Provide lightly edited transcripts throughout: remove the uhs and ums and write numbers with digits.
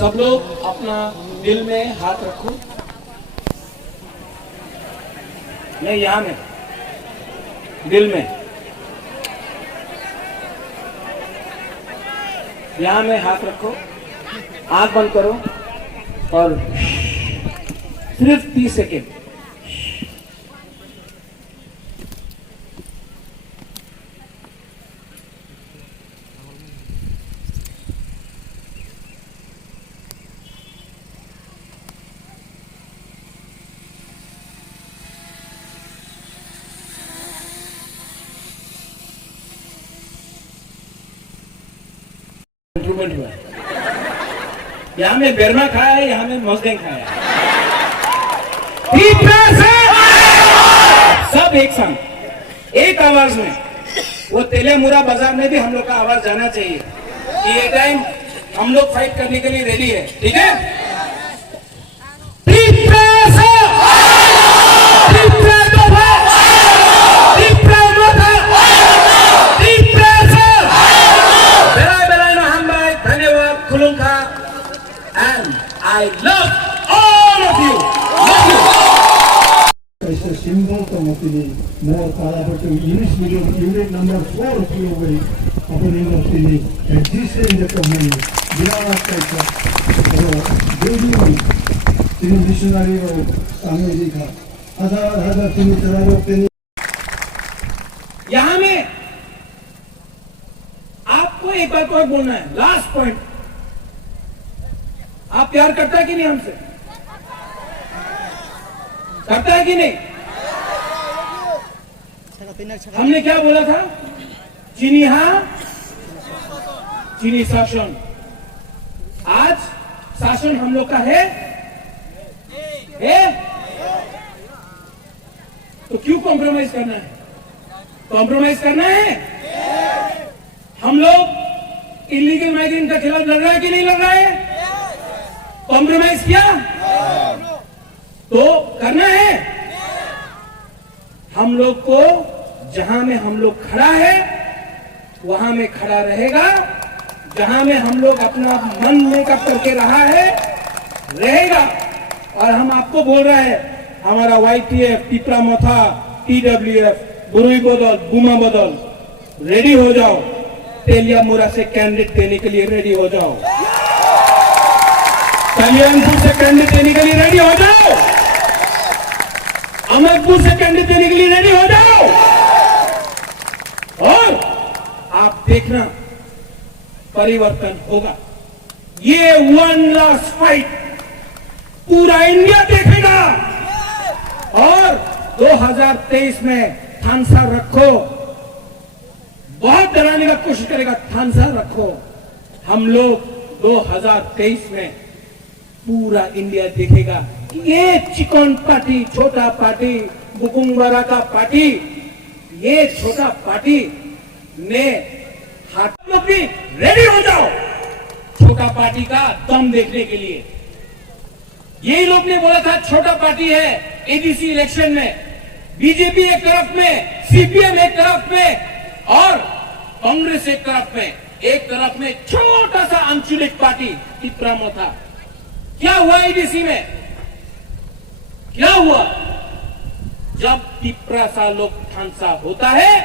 सब लोग अपना दिल में हाथ रखो। नहीं, यहां में दिल में, यहां में हाथ रखो, आंख बंद करो और सिर्फ 30 सेकेंड। इंप्रूवमेंट हुआ। यहाँ में बेरमा खाया है, यहाँ में मौजदें खाया है। सब एक संग एक आवाज में। वो तेलेमुरा बाजार में भी हम लोग का आवाज जाना चाहिए कि ये टाइम हम लोग फाइट करने के लिए रेडी है। ठीक है, I love all of you. Love you. ऐसे सिंबल तो मतीनी मोर तारा बटू unit million unit number 4 kilo गई अपनी मतीनी existing the community बिलावट का जो तीन मिशनरी और अमेरिका हजार तीन चलाओ तीन। यहाँ में आपको एक बात और बोलना है, लास्ट पॉइंट। आप प्यार करता है कि नहीं हमसे? करता है कि नहीं? हमने क्या बोला था? चीनी हाँ, चीनी शासन। आज शासन हम लोग का है? तो क्यों कॉम्प्रोमाइज करना है? कॉम्प्रोमाइज करना है? हम लोग इलीगल माइग्रेंट के खिलाफ लड़ रहा है कि नहीं लड़ रहा है? कॉम्प्रोमाइज किया तो करना है। हम लोग को जहां में हम लोग खड़ा है वहां में खड़ा रहेगा। जहां में हम लोग अपना मन मेकअप करके रहा है रहेगा। और हम आपको बोल रहे हैं, हमारा YTF, पिपरा मोथा, TWF, बुरुई बदल, बुमा बदल, रेडी हो जाओ। तेलियामुरा से कैंडिडेट देने के लिए रेडी हो जाओ। कल्याणपुर से कैंडिडेट देने के लिए रेडी हो जाओ। अमरपुर से कैंडिडेट देने के लिए रेडी हो जाओ। और आप देखना परिवर्तन होगा। ये वन लास्ट फाइट पूरा इंडिया देखेगा। और 2023 में थानसा रखो, बहुत डराने का कोशिश करेगा, थानसा रखो। हम लोग 2023 में पूरा इंडिया देखेगा ये चिकन पार्टी, छोटा पार्टी, बुकुंगवारा का पार्टी, ये छोटा पार्टी ने हाथ भी रेडी हो जाओ छोटा पार्टी का दम देखने के लिए। यही लोग ने बोला था छोटा पार्टी है एडीसी इलेक्शन में, बीजेपी एक तरफ में, सीपीएम एक तरफ में और कांग्रेस एक तरफ में। एक तरफ में छोटा सा आंचलिक पार्टी पिपरा मोथा। क्या हुआ एडीसी में? क्या हुआ? जब पिपरासा लोकठानसा होता है,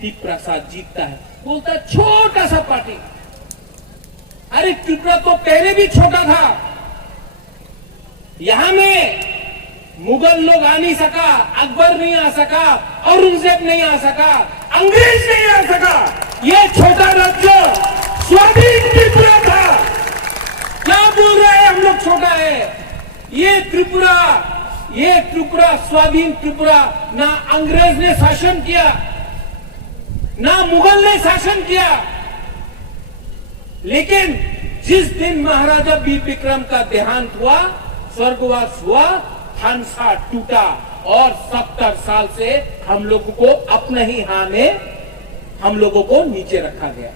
पिपरासा जीतता है। बोलता छोटा सा पार्टी। अरे पिपरा तो पहले भी छोटा था, यहां में मुगल लोग आ नहीं सका, अकबर नहीं आ सका, औरंगजेब नहीं आ सका, अंग्रेज नहीं आ सका। ये छोटा राज्य स्वाधीन त्रिपुरा था। क्या बोल रहे हैं हम लोग छोटा है? ये त्रिपुरा स्वाधीन त्रिपुरा, ना अंग्रेज ने शासन किया, ना मुगल ने शासन किया। लेकिन जिस दिन महाराजा बी विक्रम का देहांत हुआ, स्वर्गवास हुआ, हंसा टूटा और 70 साल से हम लोगों को अपने ही हाथ में हम लोगों को नीचे रखा गया।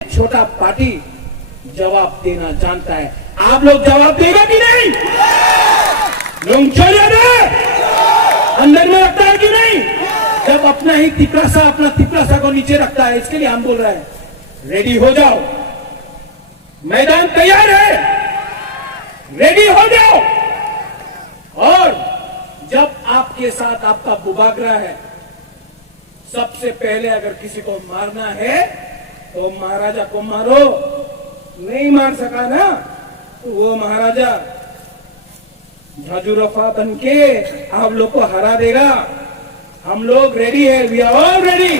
छोटा पार्टी जवाब देना जानता है। आप लोग जवाब देगा कि नहीं? लोग चले अंदर में रखता है कि नहीं? जब अपना ही तिपरासा को नीचे रखता है, इसके लिए हम बोल रहे हैं, रेडी हो जाओ, मैदान तैयार है, रेडी हो जाओ। और जब आपके साथ आपका बुबागरा है, सबसे पहले अगर किसी को मारना है तो महाराजा को मारो। नहीं मार सका ना तो वो महाराजा झाजुरफा बन के आप लोग को हरा देगा। हम लोग रेडी है, वी आर ऑल रेडी।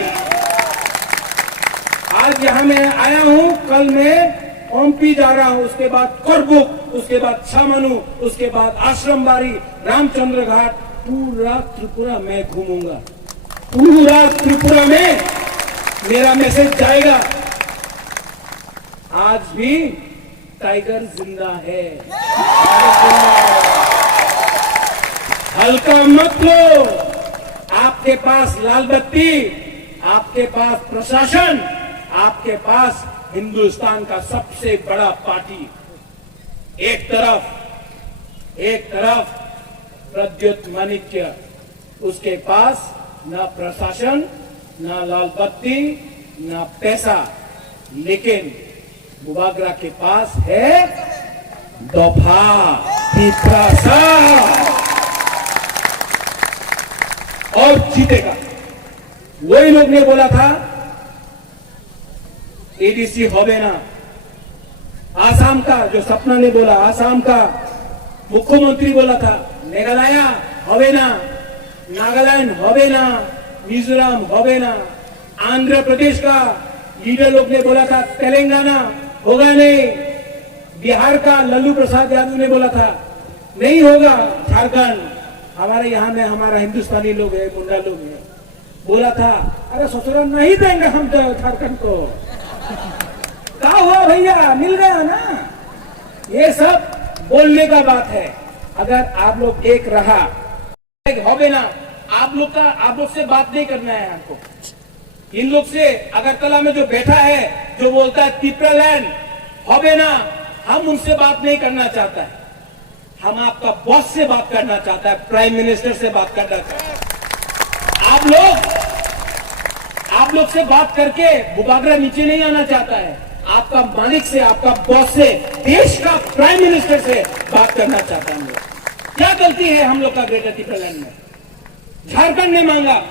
आज यहां मैं आया हूं, कल मैं ओमपी जा रहा हूं, उसके बाद करबुक, उसके बाद छामनू, उसके बाद आश्रमबाड़ी, रामचंद्र घाट, पूरा त्रिपुरा मैं घूमूंगा। पूरा त्रिपुरा में मेरा मैसेज जाएगा। आज भी टाइगर जिंदा है। हल्का मत लो। आपके पास लाल बत्ती, आपके पास प्रशासन, आपके पास हिंदुस्तान का सबसे बड़ा पार्टी। एक तरफ प्रद्युत माणिक्य, उसके पास ना प्रशासन, ना लाल बत्ती, ना पैसा, लेकिन बुबागरा के पास है दफा, तिपरासा, और जीतेगा। वही लोग ने बोला था एडीसी होबे ना, आसाम का जो सपना ने बोला, आसाम का मुख्यमंत्री बोला था मेघालय होबे ना, नागालैंड होबे ना, मिजोरम होबे ना, आंध्र प्रदेश का लीडर लोग ने बोला था तेलंगाना होगा नहीं, बिहार का लल्लू प्रसाद यादव ने बोला था नहीं होगा, झारखंड, हमारे यहाँ में हमारा हिंदुस्तानी लोग है, मुंडा लोग है, बोला था अरे ससुराल नहीं देंगे हम तो झारखंड को। क्या हुआ भैया, मिल गया ना। ये सब बोलने का बात है। अगर आप लोग एक रहा होबे ना, आप लोग से बात नहीं करना है हमको। इन लोग से अगरतला में जो बैठा है, जो बोलता है तिपरा लैंड होबे ना, हम उनसे बात नहीं करना चाहता है। हम आपका बॉस से बात करना चाहता है, प्राइम मिनिस्टर से बात करना चाहता है। आप लोग से बात करके बुबागरा नीचे नहीं आना चाहता है। आपका मालिक से, आपका बॉस से, देश का प्राइम मिनिस्टर से बात करना चाहता है। हम लोग क्या गलती है हम लोग का ग्रेटर तिपरा लैंड में? झारखंड ने मांगा,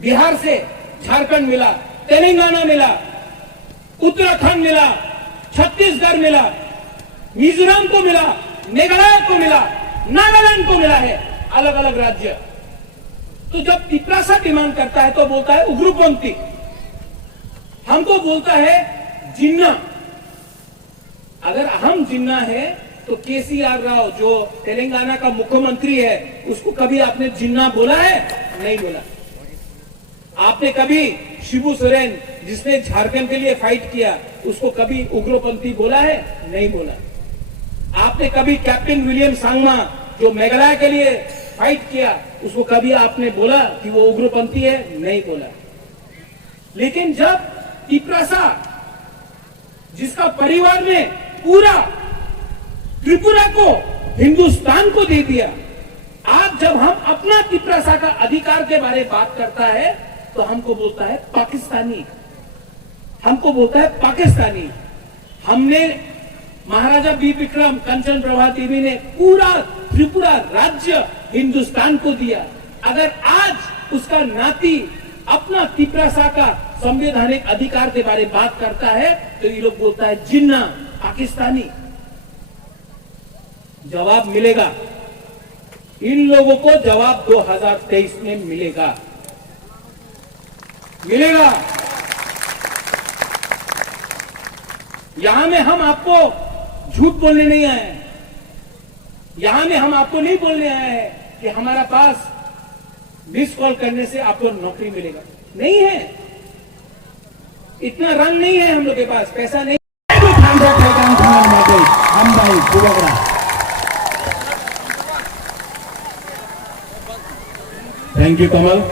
बिहार से झारखंड मिला, तेलंगाना मिला, उत्तराखंड मिला, छत्तीसगढ़ मिला, मिजोरम को मिला, मेघालय को मिला, नागालैंड को मिला है, अलग अलग राज्य। तो जब तिपरासा डिमांड करता है तो बोलता है उग्रपंथी, हमको बोलता है जिन्ना। अगर हम जिन्ना है तो केसीआर राव जो तेलंगाना का मुख्यमंत्री है, उसको कभी आपने जिन्ना बोला है? नहीं बोला। आपने कभी शिबू सोरेन जिसने झारखंड के लिए फाइट किया, उसको कभी उग्रपंथी बोला है? नहीं बोला। आपने कभी कैप्टन विलियम सांगमा जो मेघालय के लिए फाइट किया, उसको कभी आपने बोला कि वो उग्रपंथी है? नहीं बोला। लेकिन जब तिपरासा, जिसका परिवार ने पूरा त्रिपुरा को हिंदुस्तान को दे दिया, आज जब हम अपना तिपरासा का अधिकार के बारे में बात करता है तो हमको बोलता है पाकिस्तानी, हमको बोलता है पाकिस्तानी। हमने महाराजा बी विक्रम, कंचन प्रभा देवी ने पूरा त्रिपुरा राज्य हिंदुस्तान को दिया। अगर आज उसका नाती अपना तिपरासा का संवैधानिक अधिकार के बारे में बात करता है तो ये लोग बोलता है जिन्ना, पाकिस्तानी। जवाब मिलेगा, इन लोगों को जवाब 2023 में मिलेगा। यहां में हम आपको झूठ बोलने नहीं आए हैं। यहां में हम आपको नहीं बोलने आए हैं कि हमारा पास मिस कॉल करने से आपको नौकरी मिलेगा। नहीं है, इतना रन नहीं है हम लोग के पास, पैसा नहीं। थैंक यू कमल।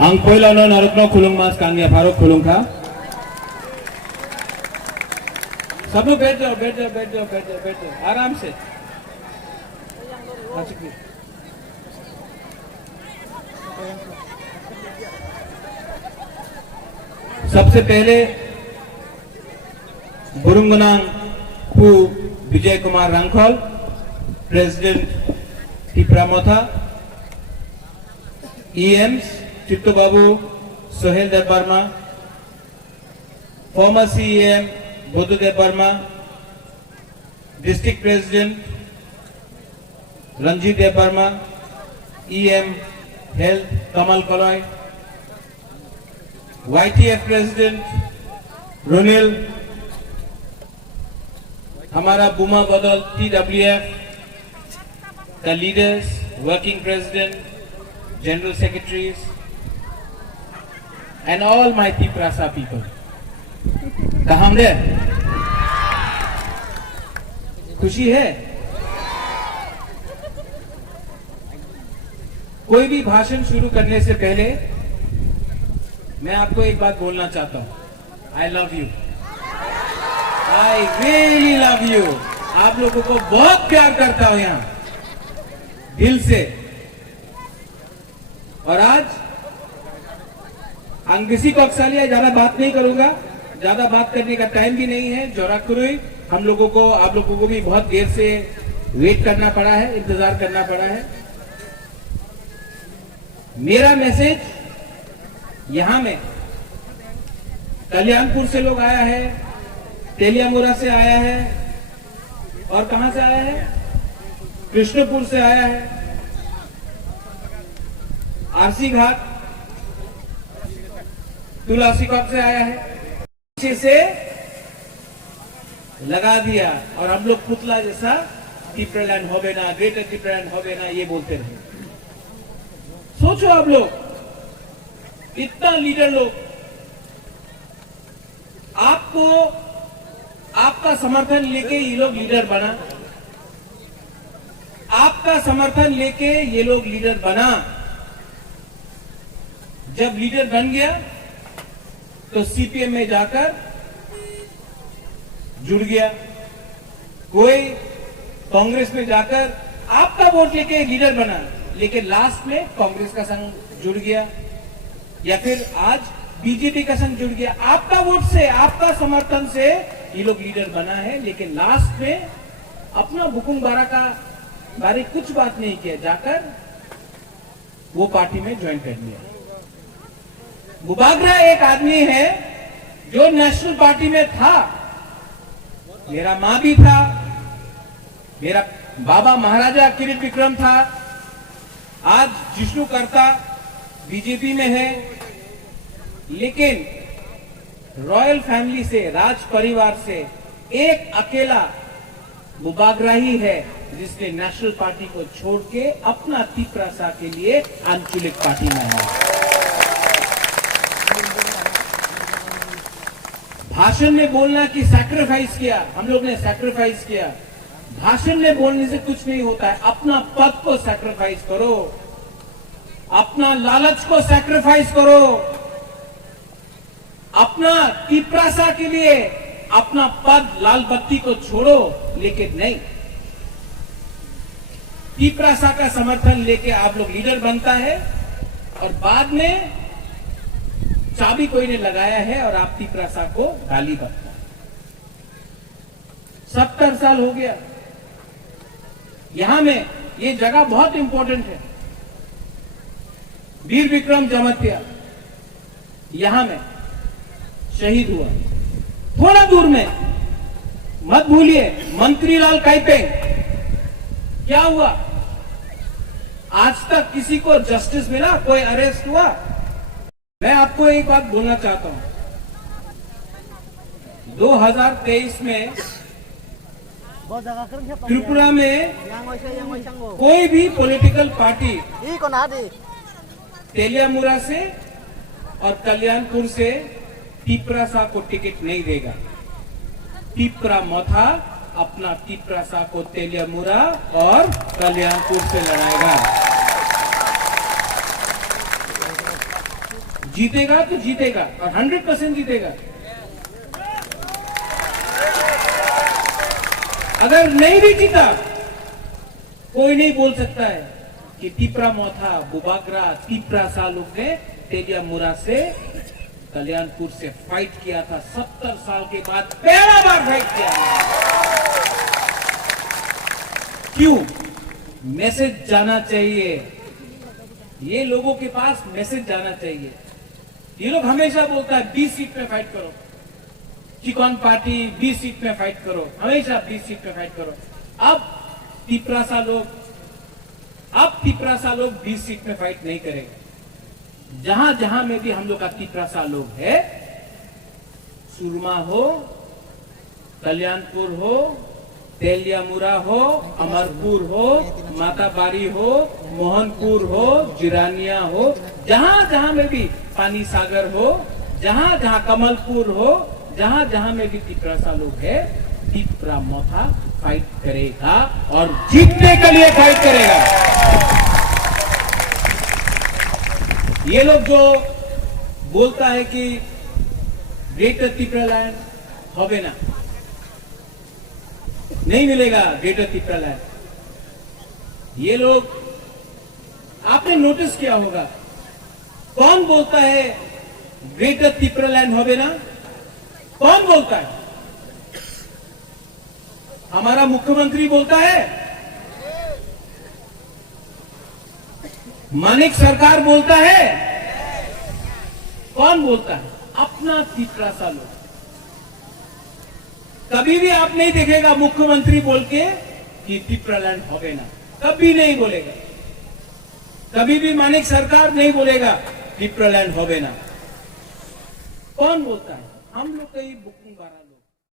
आं पहिलानो नारकनो खुलुंगमास कांगिया फारूक खुलुंखा। सब लोग बैठ जाओ, बैठ जाओ, बैठ जाओ, बैठ जाओ, बैठ जाओ आराम से। सबसे पहले Burungnang Pu Vijay Kumar Rankhal, president Tipra Motha, EMs Chittu Babu Sohel Dev Varma, former CEM Buddhadev Varma, district president Ranjit Dev Varma, EM health Kamal Kalai, YTF president Ronil, हमारा बुमा बदल TWF का leaders, working president, general secretaries and all my Tiprasa people. कहाँ दे? खुशी है? कोई भी भाषण शुरू करने से पहले मैं आपको एक बात बोलना चाहता हूं। I love you. I really love you. आप लोगों को बहुत प्यार करता हूं यहां, दिल से। और आज अंग्रेजी को अक्सालिया ज्यादा बात नहीं करूंगा, ज्यादा बात करने का टाइम भी नहीं है। जोराकुरुई हम लोगों को, आप लोगों को भी बहुत देर से वेट करना पड़ा है, इंतजार करना पड़ा है। मेरा मैसेज यहां में कल्याणपुर से लोग आया है, तेलियामुरा से आया है, और कहां से आया है? कृष्णपुर से आया है, आरसी घाट, तुलसीबाग से आया है। पीछे से लगा दिया और हम लोग पुतला जैसा टिप्रालैंड होबे ना, ग्रेटर टिप्रालैंड होबे ना, ये बोलते रहे। सोचो आप लोग, इतना लीडर लोग आपको, आपका समर्थन लेके ये लोग लीडर बना, आपका समर्थन लेके ये लोग लीडर बना। जब लीडर बन गया तो CPM में जाकर जुड़ गया, कोई कांग्रेस में जाकर आपका वोट लेके लीडर बना, लेकिन लास्ट में कांग्रेस का संग जुड़ गया, या फिर आज बीजेपी का संग जुड़ गया। आपका वोट से, आपका समर्थन से ये लोग लीडर बना है, लेकिन लास्ट में अपना बुकुंग बारा का बारे कुछ बात नहीं किया, जाकर वो पार्टी में ज्वाइन कर लिया। बुबागरा एक आदमी है जो नेशनल पार्टी में था, मेरा मां भी था, मेरा बाबा महाराजा किरीट विक्रम था, आज जिष्णु करता बीजेपी में है, लेकिन रॉयल फैमिली से, राज परिवार से एक अकेला बुबागरा ही है जिसने नेशनल पार्टी को छोड़ के अपना तिपरासा के लिए आंचलिक पार्टी में है। भाषण में बोलना कि सैक्रिफाइस किया, हम लोग ने सैक्रिफाइस किया। भाषण में बोलने से कुछ नहीं होता है, अपना पद को सैक्रिफाइस करो, अपना लालच को सैक्रिफाइस करो, अपना तिपरासा के लिए अपना पद, लाल बत्ती को छोड़ो, लेकिन नहीं, तिपरासा का समर्थन लेके आप लोग लीडर बनता है और बाद में चाबी कोई ने लगाया है और आप तिपरासा को गाली बकता है। 70 साल हो गया यहां में, ये जगह बहुत इंपॉर्टेंट है। वीर विक्रम जमत्या यहां में शहीद हुआ। थोड़ा दूर में मत भूलिए मंत्रीलाल काइपेंग, क्या हुआ? आज तक किसी को जस्टिस मिला? कोई अरेस्ट हुआ? मैं आपको एक बात बोलना चाहता हूं, 2023 में त्रिपुरा में कोई भी पॉलिटिकल पार्टी तेलियामुरा से और कल्याणपुर से तिपरासा को टिकट नहीं देगा। तिपरा मथा अपना तिपरासा को तेलियामुरा और कल्याणपुर से लड़ाएगा। जीतेगा तो जीतेगा और 100% जीतेगा। अगर नहीं भी जीता, कोई नहीं बोल सकता है कि तिपरा मोथा बुबागरा तिपरासा लोग ने तेलियामुरा से कल्याणपुर से फाइट किया था। 70 साल के बाद पहला बार फाइट किया। क्यों? मैसेज जाना चाहिए, ये लोगों के पास मैसेज जाना चाहिए। ये लोग हमेशा बोलता है 20 सीट पे फाइट करो, चिकन पार्टी 20 सीट में फाइट करो, हमेशा 20 सीट में फाइट करो। अब तिपरासा लोग 20 सीट में फाइट नहीं करेंगे। जहां जहां में भी हम लोग का तिपरासा लोग है, सुरमा हो, कल्याणपुर हो, तेलियामुरा हो, अमरपुर हो, माताबारी हो, मोहनपुर हो, जिरानिया हो, जहां जहां में भी पानी सागर हो, जहां जहां कमलपुर हो, जहां जहां में भी तिपरासा लोग है, तिपरा मोथा फाइट करेगा और जीतने के लिए फाइट करेगा। ये लोग जो बोलता है कि ग्रेटर तिपरालैंड होवे ना, नहीं मिलेगा ग्रेटर तिपरालैंड। ये लोग, आपने नोटिस किया होगा, कौन बोलता है ग्रेटर तिपरालैंड होवे ना? कौन बोलता है? हमारा मुख्यमंत्री बोलता है, मानिक सरकार बोलता है। कौन बोलता है? अपना तिपरासा लोग। कभी भी आप नहीं देखेगा मुख्यमंत्री बोल के कि तिपरालैंड होवे ना, कभी नहीं बोलेगा। कभी भी मानिक सरकार नहीं बोलेगा तिपरालैंड होवे ना। कौन बोलता है? हम लोग कई बुकिंग बारा